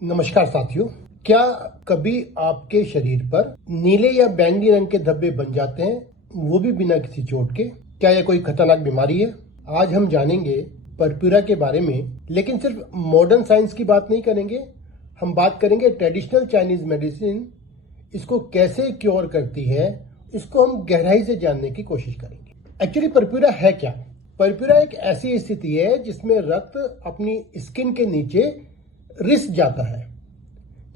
नमस्कार साथियों, क्या कभी आपके शरीर पर नीले या बैंगनी रंग के धब्बे बन जाते हैं, वो भी बिना किसी चोट के? क्या यह कोई खतरनाक बीमारी है? आज हम जानेंगे परप्यूरा के बारे में, लेकिन सिर्फ मॉडर्न साइंस की बात नहीं करेंगे। हम बात करेंगे ट्रेडिशनल चाइनीज मेडिसिन, इसको कैसे क्योर करती है, इसको हम गहराई से जानने की कोशिश करेंगे। एक्चुअली परप्यूरा है क्या? परप्यूरा एक ऐसी स्थिति है जिसमें रक्त अपनी स्किन के नीचे रिस जाता है,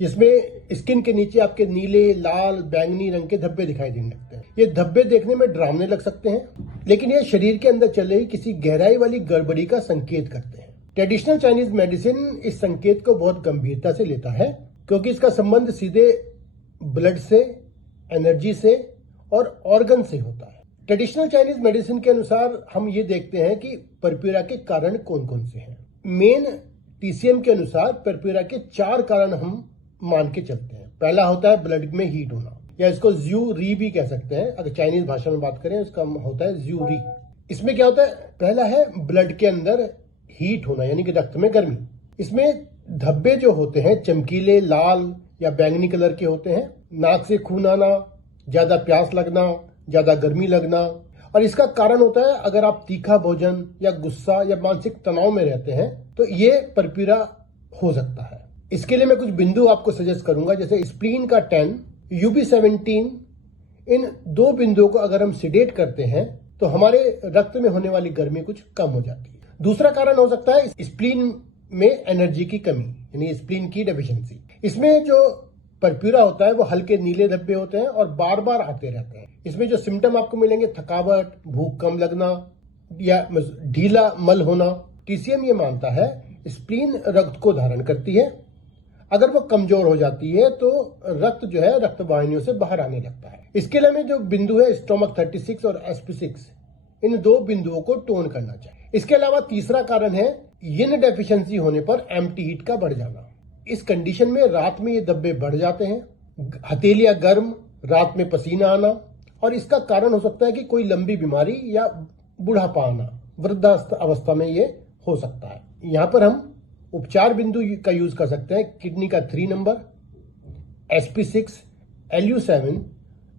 जिसमें स्किन के नीचे आपके नीले, लाल, बैंगनी रंग के धब्बे दिखाई देने लगते हैं। ये धब्बे देखने में डरावने लग सकते हैं, लेकिन ये शरीर के अंदर चल रही किसी गहराई वाली गड़बड़ी का संकेत करते हैं। ट्रेडिशनल चाइनीज मेडिसिन इस संकेत को बहुत गंभीरता से लेता है, क्योंकि इसका संबंध सीधे ब्लड से, एनर्जी से और ऑर्गन से होता है। ट्रेडिशनल चाइनीज मेडिसिन के अनुसार हम ये देखते हैं कि परप्यूरा के कारण कौन कौन से हैं। मेन टीसीएम के अनुसार परप्यूरा के 4 कारण हम मान के चलते हैं। पहला होता है ब्लड में हीट होना, या इसको ज्यू री भी कह सकते हैं। अगर चाइनीज भाषा में बात करें, इसका होता है ज्यू री। इसमें क्या होता है? पहला है ब्लड के अंदर हीट होना, यानी कि रक्त में गर्मी। इसमें धब्बे जो होते हैं चमकीले लाल या बैंगनी कलर के होते हैं। नाक से खून आना, ज्यादा प्यास लगना, ज्यादा गर्मी लगना। और इसका कारण होता है, अगर आप तीखा भोजन या गुस्सा या मानसिक तनाव में रहते हैं तो ये परप्यूरा हो सकता है। इसके लिए मैं कुछ बिंदु आपको सजेस्ट करूंगा, जैसे स्प्लीन का 10, UB17। इन 2 बिंदुओं को अगर हम सिडेट करते हैं तो हमारे रक्त में होने वाली गर्मी कुछ कम हो जाती है। दूसरा कारण हो सकता है स्प्लीन में एनर्जी की कमी, यानी स्प्लीन की डेफिशिएंसी। इसमें जो परप्यूरा होता है वो हल्के नीले धब्बे होते हैं और बार बार आते रहते हैं। इसमें जो सिम्टम आपको मिलेंगे, थकावट, भूख कम लगना या ढीला मल होना। टीसीएम ये मानता है स्प्लीन रक्त को धारण करती है। अगर वो कमजोर हो जाती है तो रक्त जो है रक्त वाहिनियों से बाहर आने लगता है। इसके लिए में जो बिंदु है स्टोमक 36 और SP6, इन 2 बिंदुओं को टोन करना चाहिए। इसके अलावा तीसरा कारण है यिन डेफिशिएंसी होने पर एम्प्टी हीट का बढ़ जाना। इस कंडीशन में रात में ये धब्बे बढ़ जाते हैं, हथेलियां गर्म, रात में पसीना आना। और इसका कारण हो सकता है कि कोई लंबी बीमारी या बुढ़ापा आना, वृद्धावस्था में ये हो सकता है। यहाँ पर हम उपचार बिंदु का यूज कर सकते हैं। किडनी का 3 नंबर, SP6, LU7,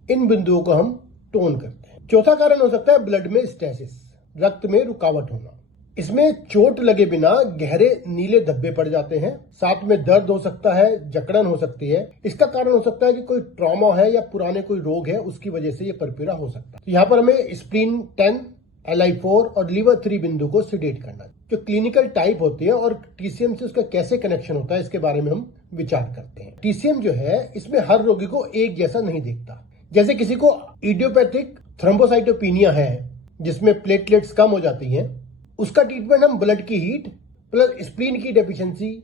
इन बिंदुओं को हम टोन करते हैं। चौथा कारण हो सकता है ब्लड में स्टेसिस, रक्त में रुकावट होना। इसमें चोट लगे बिना गहरे नीले धब्बे पड़ जाते हैं। साथ में दर्द हो सकता है, जकड़न हो सकती है। इसका कारण हो सकता है कि कोई ट्रॉमा है या पुराने कोई रोग है, उसकी वजह से ये परप्यूरा हो सकता है। तो यहाँ पर हमें स्प्लीन 10, LI4 और लीवर 3 बिंदु को सिडेट करना है। जो क्लिनिकल टाइप होती है और टीसीएम से उसका कैसे कनेक्शन होता है, इसके बारे में हम विचार करते हैं। टीसीएम जो है इसमें हर रोगी को एक जैसा नहीं दिखता। जैसे किसी को इडियोपैथिक थ्रोम्बोसाइटोपिनिया है, जिसमें प्लेटलेट्स कम हो जाती हैं, उसका ट्रीटमेंट हम ब्लड की हीट प्लस स्प्लीन की डेफिशिएंसी,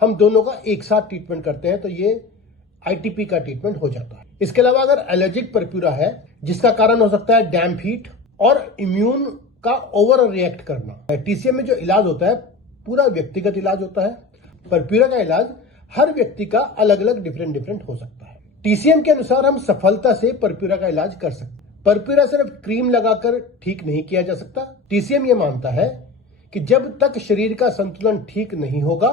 हम दोनों का एक साथ ट्रीटमेंट करते हैं, तो ये ITP का ट्रीटमेंट हो जाता है। इसके अलावा अगर एलर्जिक परप्यूरा है, जिसका कारण हो सकता है डैम्प हीट और इम्यून का ओवर रिएक्ट करना। टीसीएम में जो इलाज होता है पूरा व्यक्तिगत इलाज होता है। परप्यूरा का इलाज हर व्यक्ति का अलग अलग डिफरेंट हो सकता है। टीसीएम के अनुसार हम सफलता से परप्यूरा का इलाज कर सकते हैं। परप्यूरा सिर्फ क्रीम लगाकर ठीक नहीं किया जा सकता। टीसीएम ये मानता है कि जब तक शरीर का संतुलन ठीक नहीं होगा,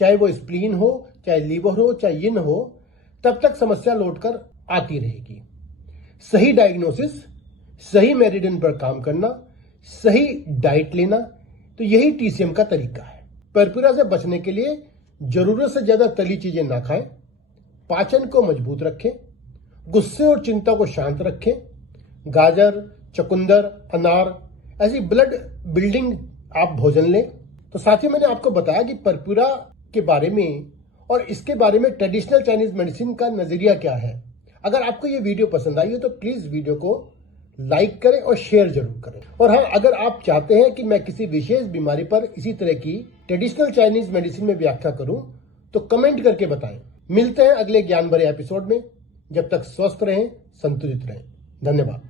चाहे वो स्प्लीन हो, चाहे लीवर हो, चाहे यिन हो, तब तक समस्या लौटकर आती रहेगी। सही डायग्नोसिस, सही मेरिडियन पर काम करना, सही डाइट लेना, तो यही टीसीएम का तरीका है। परप्यूरा से बचने के लिए जरूरत से ज्यादा तली चीजें ना खाएं, पाचन को मजबूत रखें, गुस्से और चिंता को शांत रखें, गाजर, चुकंदर, अनार ऐसी ब्लड बिल्डिंग आप भोजन लें। तो साथियों, मैंने आपको बताया कि परप्यूरा के बारे में और इसके बारे में ट्रेडिशनल चाइनीज मेडिसिन का नजरिया क्या है। अगर आपको ये वीडियो पसंद आई हो तो प्लीज वीडियो को लाइक करें और शेयर जरूर करें। और हाँ, अगर आप चाहते हैं कि मैं किसी विशेष बीमारी पर इसी तरह की ट्रेडिशनल चाइनीज मेडिसिन में व्याख्या करूं तो कमेंट करके बताएं। मिलते हैं अगले ज्ञान भरे एपिसोड में। जब तक स्वस्थ रहें, संतुलित रहें। धन्यवाद।